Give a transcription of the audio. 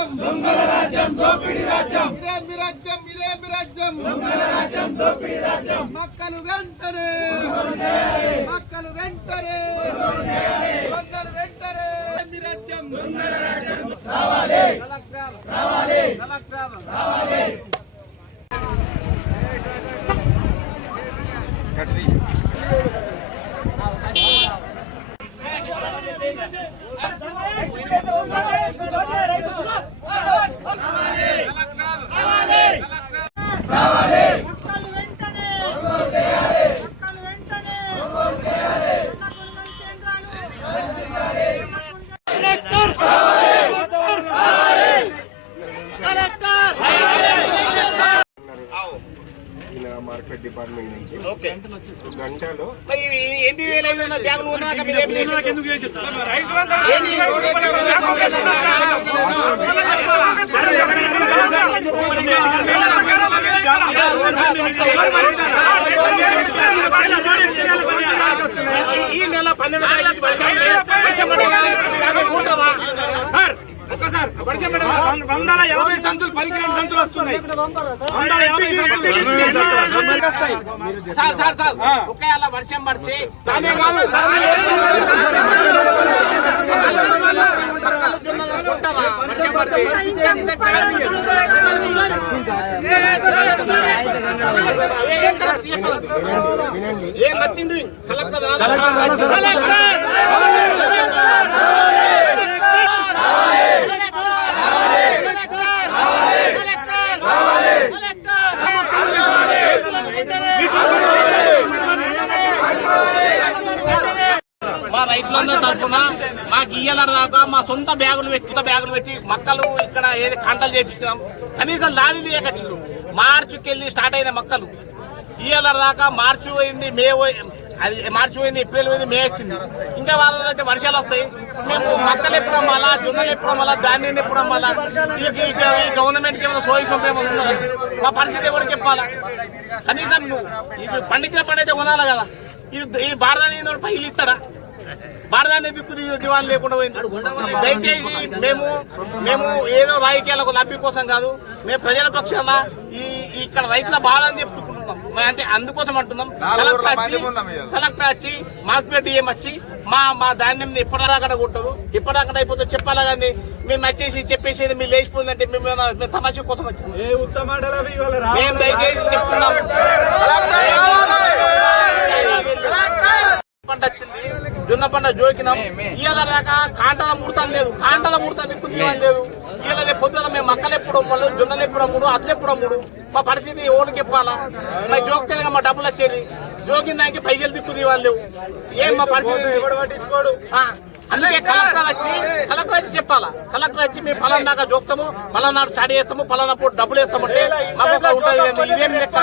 రాజ్యం దొంగల రాజ్యం దోపిడి రాజ్యం ఇదేమి రాజ్యం దొంగల రాజ్యం దోపిడి రాజ్యం మక్కలు వెంటనే మక్కలు వెంటనే దొంగలు వెంటనే ఇదేమి రాజ్యం దొంగల రాజ్యం రావాలి రావాలి రావాలి కట్ది మార్కెట్ డిపార్ట్మెంట్ నుంచి గంటలో ఈ నెల 12 ఒకసారి 150 సంచులు పనికిరాని సంచులు వస్తున్నాయి. 150 సంచులు ఒకవేళ వర్షం పడితే ఏం నచ్చింది మా రైతులందరూ తరఫున మాకు ఇయ్యాల దాకా మా సొంత బ్యాగులు పెట్టి మక్కలు ఇక్కడ ఏది కంటలు చేపించాం. కనీసం లారీ తీయకచ్చు. మార్చికెళ్ళి స్టార్ట్ అయిన మక్కలు ఇయ్యాల దాకా మార్చి పోయింది, మే అది మార్చి పోయింది, ఏప్రిల్ పోయింది, మే వచ్చింది. ఇంకా వాళ్ళ దగ్గర వర్షాలు వస్తాయి. మేము మక్కలు ఎప్పుడు అమ్మాలా, జొన్నలు ఎప్పుడు అమ్మాలా, ధాన్యం ఎప్పుడు అమ్మాలా? ఈ గవర్నమెంట్కి ఏమైనా సోయిసం ఏమైనా మా పరిస్థితి ఎవరికి చెప్పాలా? కనీసం నువ్వు ఇది పండించిన పండైతే కొనాలి కదా. ఇది భారతాన్ని పైలు ఇస్తాడా? భారతాన్ని దిక్కు దివాన్ లేకుండా పోయింది. దయచేసి మేము ఏదో రాజకీయాలకు లబ్ధి కోసం కాదు, మేము ప్రజల పక్షాన ఇక్కడ రైతుల బాధని చెప్పుకుంటున్నాం. అంటే అందుకోసం అంటున్నాం. కలెక్టర్ వచ్చి మార్కెట్ డిఎం వచ్చి మా ధాన్యం ఇప్పటిదాకా కొట్టదు, ఇప్పటిదాకా అయిపోతే చెప్పాలా. కానీ మేము వచ్చేసి చెప్పేసేది మీరు లేచిపోయిందంటే మేము తమాషా కోసం వచ్చాము. మేము దయచేసి చెప్తున్నాం. పంట వచ్చింది, జొన్న పంట జోకినాం. ఇవాళ దాకా కాంటల ముహూర్తం లేదు, కాంటల ముహూర్తం దిక్కు తీయాలి లేదు. ఇవాళ పొద్దున మేము మక్కలు ఎప్పుడు అమ్మలు, జొన్నలు ఎప్పుడు అమ్ముడు, అట్లు ఎప్పుడు అమ్ముడు? మా పరిస్థితి ఓడికి చెప్పాలా? మరి జోకితేనే మా డబ్బులు వచ్చేది. జోకిన దానికి పైసలు దిక్కు తీయాలి లేవు. ఏం మా పరిస్థితి? అందుకే కలెక్టర్ వచ్చి చెప్పాలా. కలెక్టర్ వచ్చి మేము పలానా దాకా జోక్తాము, పలానా నాడు స్టార్ట్ చేస్తాము, పలానా పూట డబ్బులు వేస్తామంటే మాకు ఉంటుంది. ఇదేం లెక్క?